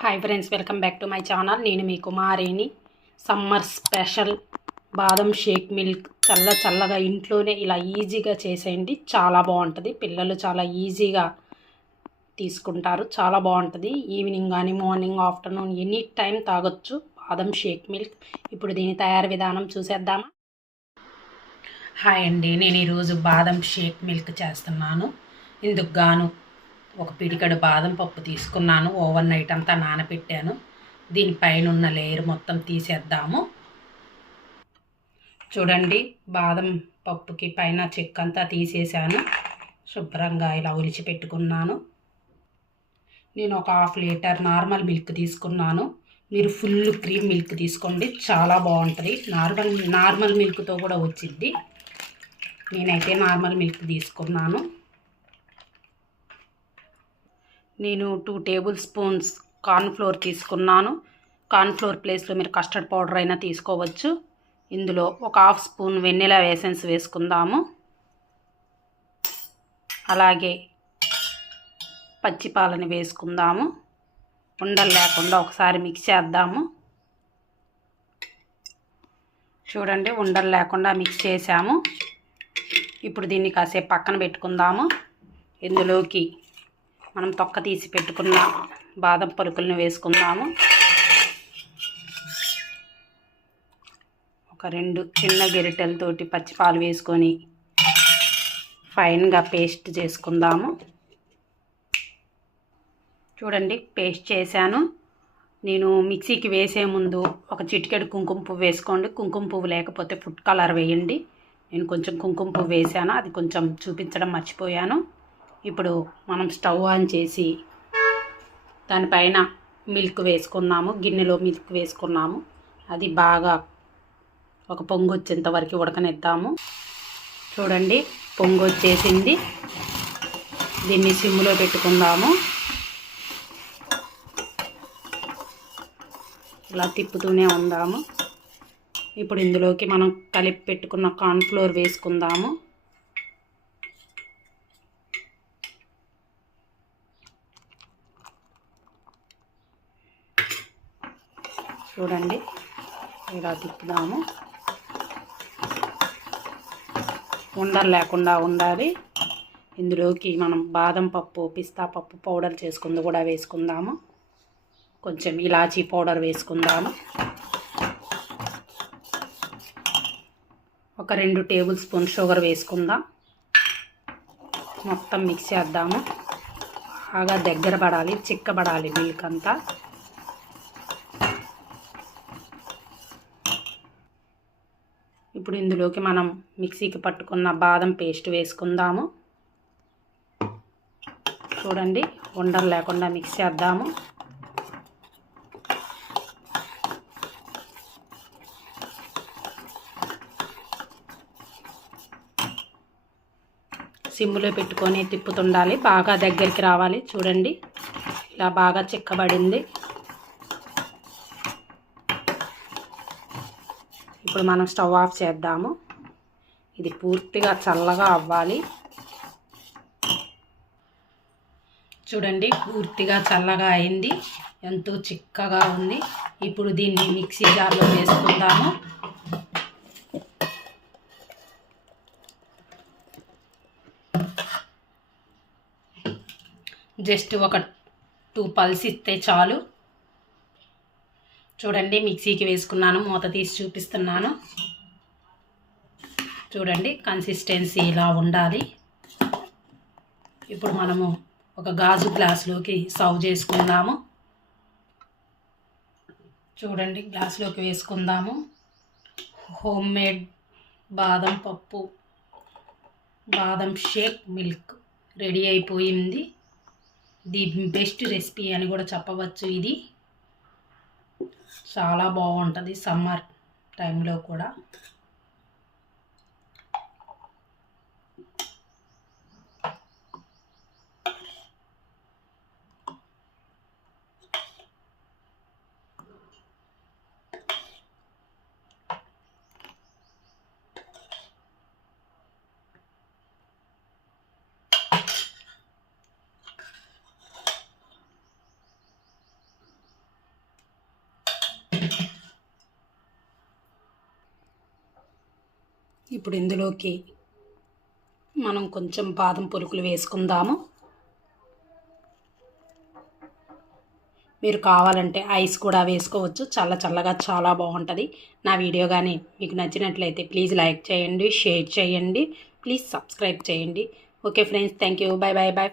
Hi friends, welcome back to my channel. నేను మీ కుమారిని. Summer special బాదం Sheikh milk చల్లగా ఇంట్లోనే ఇలా ఈజీగా చేసేయండి. చాలా బాగుంటుంది. పిల్లలు చాలా ఈజీగా తీసుకుంటారు. చాలా బాగుంటుంది. ఈవినింగ్ కానీ మార్నింగ్ ఆఫ్టర్నూన్ ఎనీ టైం తాగొచ్చు బాదం షేక్ మిల్క్. ఇప్పుడు దీని తయారీ విధానం చూసేద్దామా? హాయ్ అండి, నేను ఈరోజు బాదం షేక్ మిల్క్ చేస్తున్నాను. ఇందుకు గాను ఒక పిడికెడు బాదం పప్పు తీసుకున్నాను. ఓవర్ నైట్ అంతా నానబెట్టాను. దీనిపైన ఉన్న లేయర్ మొత్తం తీసేద్దాము. చూడండి, బాదం పప్పుకి పైన చెక్క అంతా తీసేసాను. శుభ్రంగా ఇలా ఒలిచి పెట్టుకున్నాను. నేను ఒక 1/2 లీటర్ నార్మల్ మిల్క్ తీసుకున్నాను. మీరు ఫుల్ క్రీమ్ మిల్క్ తీసుకోండి, చాలా బాగుంటుంది. నార్మల్ మిల్క్తో కూడా వచ్చింది. నేనైతే నార్మల్ మిల్క్ తీసుకున్నాను. నేను 2 టేబుల్ స్పూన్స్ కార్న్ఫ్లోర్ తీసుకున్నాను. కార్న్ఫ్లోర్ ప్లేస్లో మీరు కస్టర్డ్ పౌడర్ అయినా తీసుకోవచ్చు. ఇందులో ఒక 1/2 స్పూన్ వెనిలా ఎసెన్స్ వేసుకుందాము. అలాగే పచ్చి పాలని వేసుకుందాము. ఉండలు లేకుండా ఒకసారి మిక్స్ చేద్దాము. చూడండి, ఉండలు లేకుండా మిక్స్ చేసాము. ఇప్పుడు దీన్ని కాసేపు పక్కన పెట్టుకుందాము. ఇందులోకి మనం తొక్క తీసి పెట్టుకున్న బాదం పలుకులను వేసుకుందాము. ఒక 2 చిన్న గెరిటెలతోటి పచ్చిపాలు వేసుకొని ఫైన్గా పేస్ట్ చేసుకుందాము. చూడండి, పేస్ట్ చేశాను. నేను మిక్సీకి వేసే ముందు ఒక చిటికెడు కుంకుమ పువ్వు వేసుకోండి. కుంకుమ పువ్వు లేకపోతే ఫుడ్ కలర్ వేయండి. నేను కొంచెం కుంకుమ పువ్వు వేసాను, అది కొంచెం చూపించడం మర్చిపోయాను. ఇప్పుడు మనం స్టవ్ ఆన్ చేసి దానిపైన మిల్క్ వేసుకున్నాము. గిన్నెలో మిల్క్ వేసుకున్నాము. అది బాగా ఒక పొంగు వచ్చేంత వరకు ఉడకనిద్దాము. చూడండి, పొంగు వచ్చేసింది. దీన్ని సిమ్లో పెట్టుకుందాము. ఇలా తిప్పుతూనే ఉందాము. ఇప్పుడు ఇందులోకి మనం కలిపి పెట్టుకున్న కార్న్ఫ్లోర్ వేసుకుందాము. చూడండి, ఇలా తిప్పుదాము. ఉండలు లేకుండా ఉండాలి. ఇందులోకి మనం బాదం పప్పు, పిస్తా పప్పు పౌడర్ చేసుకుంది కూడా వేసుకుందాము. కొంచెం ఇలాచీ పౌడర్ వేసుకుందాము. ఒక 2 టేబుల్ స్పూన్ షుగర్ వేసుకుందాం. మొత్తం మిక్స్ చేద్దాము. బాగా దగ్గర పడాలి, చిక్కబడాలి మిల్క్ అంతా. ఇప్పుడు ఇందులోకి మనం మిక్సీకి పట్టుకున్న బాదం పేస్ట్ వేసుకుందాము. చూడండి, ఉండలు లేకుండా మిక్స్ చేద్దాము. సిమ్లో పెట్టుకొని తిప్పుతుండాలి. బాగా దగ్గరికి రావాలి. చూడండి, ఇలా బాగా చిక్కబడింది. ఇప్పుడు మనం స్టవ్ ఆఫ్ చేద్దాము. ఇది పూర్తిగా చల్లగా అవ్వాలి. చూడండి, పూర్తిగా చల్లగా అయింది. ఎంతో చిక్కగా ఉంది. ఇప్పుడు దీన్ని మిక్సీ జార్లో వేసుకుందాము. జస్ట్ ఒక 2 పల్స్ ఇస్తే చాలు. చూడండి, మిక్సీకి వేసుకున్నాను. మూత తీసి చూపిస్తున్నాను. చూడండి, కన్సిస్టెన్సీ ఇలా ఉండాలి. ఇప్పుడు మనము ఒక గాజు గ్లాసులోకి సర్వ్ చేసుకుందాము. చూడండి, గ్లాసులోకి వేసుకుందాము. హోమ్ మేడ్ బాదం పప్పు బాదం షేక్ మిల్క్ రెడీ అయిపోయింది. ది బెస్ట్ రెసిపీ అని కూడా చెప్పవచ్చు. ఇది చాలా బాగుంటుంది సమ్మర్ టైంలో కూడా. ఇప్పుడు ఇందులోకి మనం కొంచెం బాదం పులుకులు వేసుకుందాము. మీరు కావాలంటే ఐస్ కూడా వేసుకోవచ్చు. చల్లగా చాలా బాగుంటుంది. నా వీడియో కానీ మీకు నచ్చినట్లయితే ప్లీజ్ లైక్ చేయండి, షేర్ చేయండి, ప్లీజ్ సబ్స్క్రైబ్ చేయండి. Okay friends, thank you. Bye bye bye.